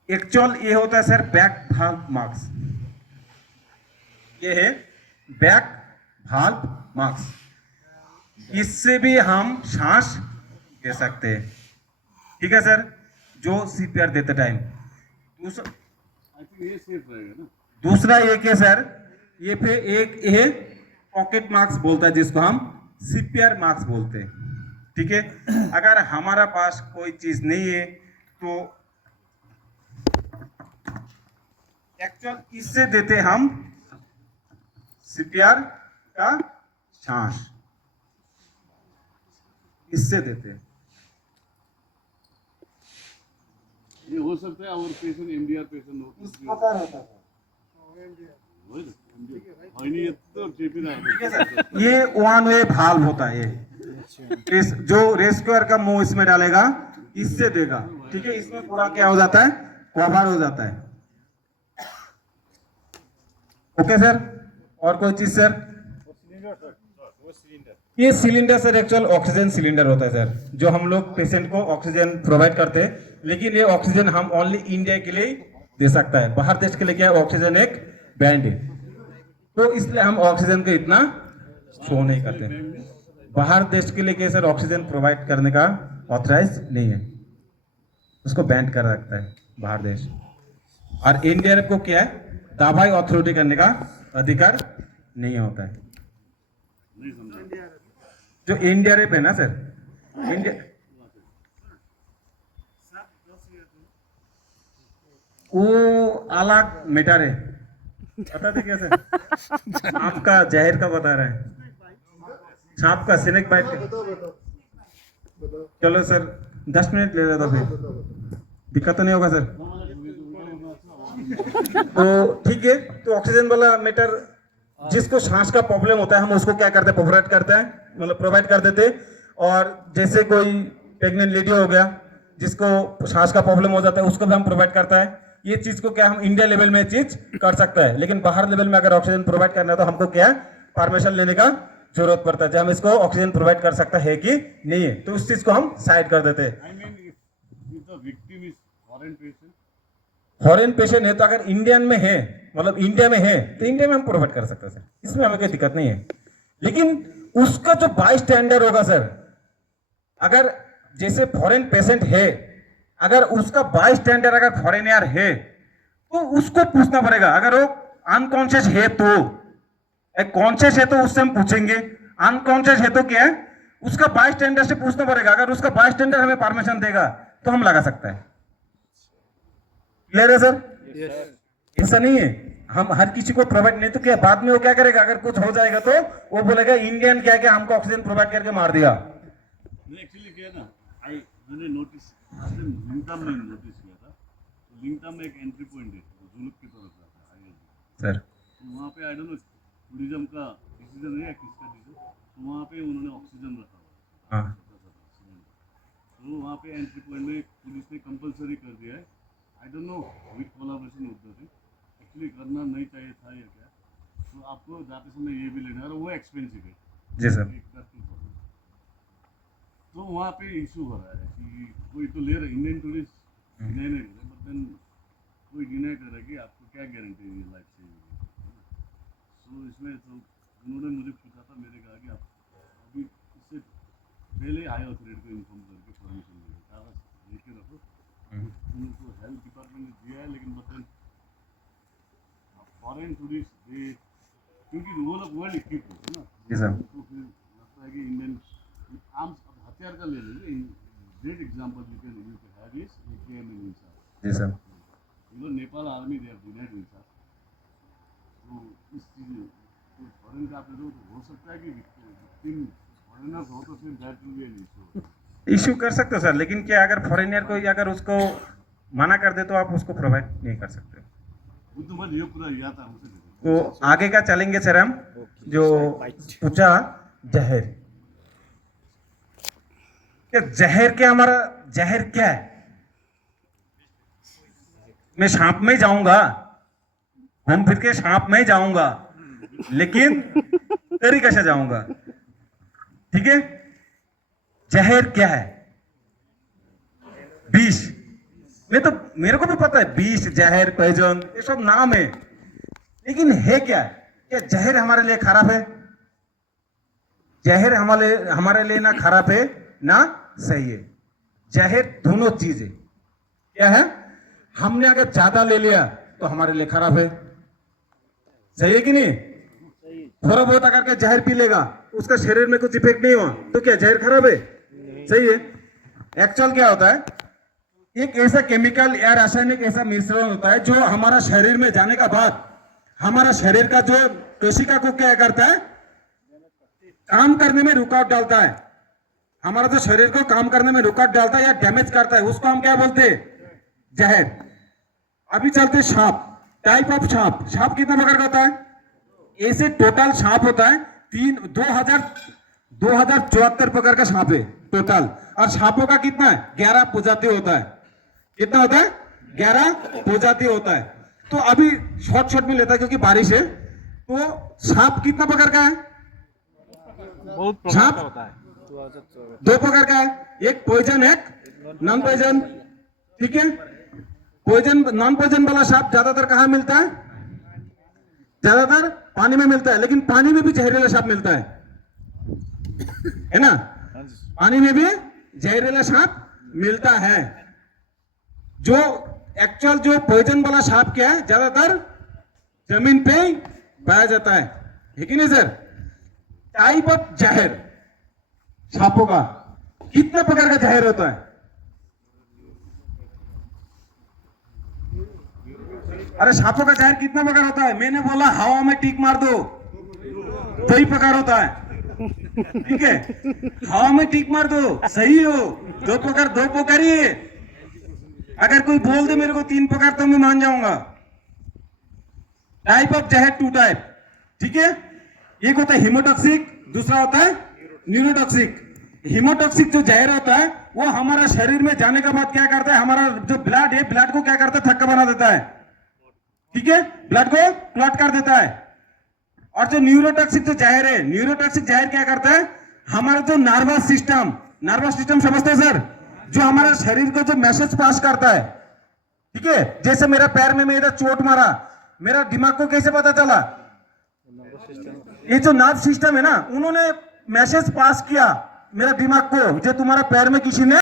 एक्चुअल ये होता है सर बैक भाल्व मार्क्स, ये है बैक भाल्व मार्क्स। इससे भी हम सांस ले सकते हैं। ठीक है सर, जो सीपीआर देते टाइम। आई थिंक ये सेफ रहेगा ना। दूसरा एक है सर, ये पे एक ये पॉकेट मार्क्स बोलता है जिसको हम सीपीआर मार्क्स बोलते हैं। ठीक है, अगर हमारा पास कोई चीज नहीं है तो एक्चुअल इससे देते हम सीपीआर का सांस, इससे देते हैं। ये हो सकता है और पेशेंट एमडीआर पेशेंट हो, पता रहता है होइन ये तो चेपी ये वन वे भाल्व होता है। ये जो रेस्क्यूअर का मुंह इसमें डालेगा, इससे देगा। ठीक है, इसमें पूरा क्या हो जाता है, कवर हो जाता है। ओके सर, और कोई चीज सर? ये cylinder sir actual oxygen cylinder होता है सर, जो हम लोग पेशेंट को ऑक्सीजन प्रोवाइड करते हैं। लेकिन ये ऑक्सीजन हम ओनली इंडिया के लिए दे सकता है, बाहर देश के लिए क्या है, ऑक्सीजन एक बैंड है, तो इसलिए हम ऑक्सीजन को इतना शो नहीं करते। बाहर देश के लिए क्या सर, ऑक्सीजन प्रोवाइड करने का ऑथराइज नहीं है, उसको बैंड कर रखता है बाहर देश। और इंडिया को क्या है, दवाई अथॉरिटी करने का अधिकार नहीं होता है। जो इंडिया रेप है ना सर, इंडिया वो अलग मैटर है, बता दे क्या सर? आपका जाहिर का बता रहे हैं, सांप का स्नेक बाइट का। चलो सर 10 मिनट ले लेता, फिर दिक्कत तो नहीं होगा सर? तो ठीक है, तो ऑक्सीजन वाला मैटर, जिसको सांस का प्रॉब्लम होता है हम उसको क्या करते हैं, प्रोवाइड करते हैं, मतलब प्रोवाइड कर देते। और जैसे कोई प्रेग्नेंट लेडी हो गया जिसको सांस का प्रॉब्लम हो जाता है, उसको भी हम प्रोवाइड करता है। ये चीज को क्या हम इंडिया लेवल में चीज कर सकता है, लेकिन बाहर लेवल में अगर ऑक्सीजन प्रोवाइड करना है तो हमको क्या परमिशन लेने का जरूरत पड़ता है, जब हम इसको ऑक्सीजन प्रोवाइड कर सकता है कि नहीं है, तो उस चीज को हम साइड कर देते हैं। I mean if the victim is foreign patient, foreign patient है तो अगर इंडियन में है, मतलब इंडिया में है, तो इंडिया में हम प्रोवाइड कर सकते हैं सर, इसमें हमें कोई दिक्कत नहीं है। लेकिन उसका जो बाई स्टैंडर्ड होगा सर, अगर जैसे फॉरेन पेशेंट है, अगर उसका बाई स्टैंडर्ड अगर फॉरेनर है तो उसको पूछना पड़ेगा। अगर वो अनकॉन्शियस है तो, कॉन्शियस है तो उससे हम पूछेंगे, अनकॉन्शियस है तो क्या है, उसका बाई स्टैंडर्ड से पूछना पड़ेगा। अगर उसका बाई स्टैंडर्ड हमें परमिशन देगा तो हम लगा सकते हैं। क्लियर है सर? ऐसा नहीं है हम हर किसी को प्रोवाइड नहीं, तो क्या बाद में वो क्या करेगा, अगर कुछ हो जाएगा तो वो बोलेगा इंडियन क्या क्या हमको ऑक्सीजन प्रोवाइड करके मार दिया। एक्चुअली क्या है ना, मैंने नोटिस लिंगटाम में नोटिस किया था, तो लिंगटाम में एक एंट्री पॉइंट है जुलूक की तरफ जाता है सर, तो वहाँ पे आई डोंट नो टूरिज्म का डिसीजन है या किसका डिसीजन, तो वहाँ पे उन्होंने ऑक्सीजन रखा हुआ है। तो वहाँ पे एंट्री पॉइंट में पुलिस ने कंपलसरी कर दिया है। I don't know with collaboration उधर से एक्चुअली करना नहीं चाहिए था या क्या, तो आपको जाते समय ये भी लेना है, और वो एक्सपेंसिव है जी सर। तो वहाँ पे इशू हो रहा है कि कोई तो ले रहा है, इंडियन टूरिस्ट डिनाई नहीं कर रहे, बट देन कोई डिनाई कर रहा है कि आपको क्या गारंटी है लाइफ से। सो इसमें तो उन्होंने मुझे पूछा था, मैंने कहा कि आप अभी इससे पहले हाई अथॉरिटी को इन्फॉर्म करके परमिशन लेंगे, कागज लेके रखो। उनको हेल्थ डिपार्टमेंट ने दिया है, लेकिन मतलब फॉरेन टूरिस्ट दे, क्योंकि वो लोग वर्ल्ड इक्विप होते हैं ना, जी सर। तो फिर लगता है कि इंडियन आर्म्स, अब हथियार का ले लीजिए, great example you can have is AKM in INSAS. जी sir. You know Nepal army they have denied INSAS. तो इस चीज़ तो फॉरेन का आप ले लो, तो हो सकता है कि विक्टिम इशू कर सकते हो सर, लेकिन क्या अगर फॉरेनियर को अगर उसको मना कर दे तो आप उसको प्रोवाइड नहीं कर सकते हो। तो आगे का चलेंगे सर हम, जो पूछा जहर, क्या जहर क्या, हमारा जहर क्या है? मैं सांप में जाऊंगा, घूम फिर के सांप में जाऊंगा, लेकिन तरीके से जाऊंगा। ठीक है, जहर क्या है? विष। मैं तो, मेरे को भी पता है विष, जहर, पॉइजन, ये सब नाम है, लेकिन है क्या? क्या जहर हमारे लिए खराब है? जहर हमारे लिए ना खराब है ना सही है। जहर दोनों चीज है। क्या है? हमने अगर ज्यादा ले लिया तो हमारे लिए खराब है, सही है कि नहीं? थोड़ा बहुत अगर के जहर पी लेगा, उसका शरीर में कुछ इफेक्ट नहीं हुआ तो क्या जहर खराब है? सही है। एक्चुअल क्या होता है, एक ऐसा केमिकल या रासायनिक ऐसा मिश्रण होता है जो हमारा शरीर में जाने का बाद हमारा शरीर का जो कोशिका को क्या करता है, काम करने में रुकावट डालता है। हमारा जो शरीर को काम करने में रुकावट डालता है या डैमेज करता है, उसको हम क्या बोलते हैं? जहर। अभी चलते सांप, टाइप ऑफ सांप। सांप कितना प्रकार का होता है? ऐसे टोटल सांप होता है 2074 प्रकार का सांप है टोटल। और सांपों का कितना है? 11 प्रजाति होता है। कितना होता है? 11 प्रजाति होता है। तो अभी शॉर्ट में लेता है क्योंकि बारिश है। तो सांप कितना प्रकार का है? बहुत प्रकार सांप का होता है। 2 प्रकार का है, एक पॉइजन, एक नॉन पॉइजन। ठीक है, पॉइजन नॉन पॉइजन वाला सांप ज्यादातर कहां मिलता है? ज्यादातर पानी में मिलता है, लेकिन पानी में भी जहरीला सांप मिलता है ना? पानी में भी जहरीला सांप मिलता है। जो एक्चुअल जो पॉइजन वाला सांप क्या है, ज्यादातर जमीन पे पाया जाता है कि नहीं सर? टाइप ऑफ जहर सांपों का, कितने प्रकार का जहर होता है? अरे सांपों का जहर कितना प्रकार होता है? मैंने बोला हवा में टीक मार दो, 2 ही प्रकार होता है। ठीक है, हवा में टीक मार दो, सही हो, 2 प्रकार ही है। अगर कोई बोल दे मेरे को 3 प्रकार तो मैं मान जाऊंगा। टाइप ऑफ जहर 2 टाइप। ठीक है, एक होता है हिमोटॉक्सिक, दूसरा होता है न्यूरोटॉक्सिक। हिमोटॉक्सिक जो जहर होता है वो हमारा शरीर में जाने के बाद क्या करता है, हमारा जो ब्लड है, ब्लड को क्या करता है? थक्का बना देता है। ठीक है, ब्लड को क्लॉट कर देता है। और जो न्यूरोटॉक्सिक जो जहर है, न्यूरोटॉक्सिक जहर क्या करता है, हमारा जो नर्वस सिस्टम समझते हैं सर, जो हमारे शरीर को जो मैसेज पास करता है। ठीक है, जैसे मेरा पैर में मैं इधर चोट मारा, मेरा दिमाग को कैसे पता चला? ये जो नर्व सिस्टम है ना, उन्होंने मैसेज पास किया मेरा दिमाग को, जो तुम्हारा पैर में किसी ने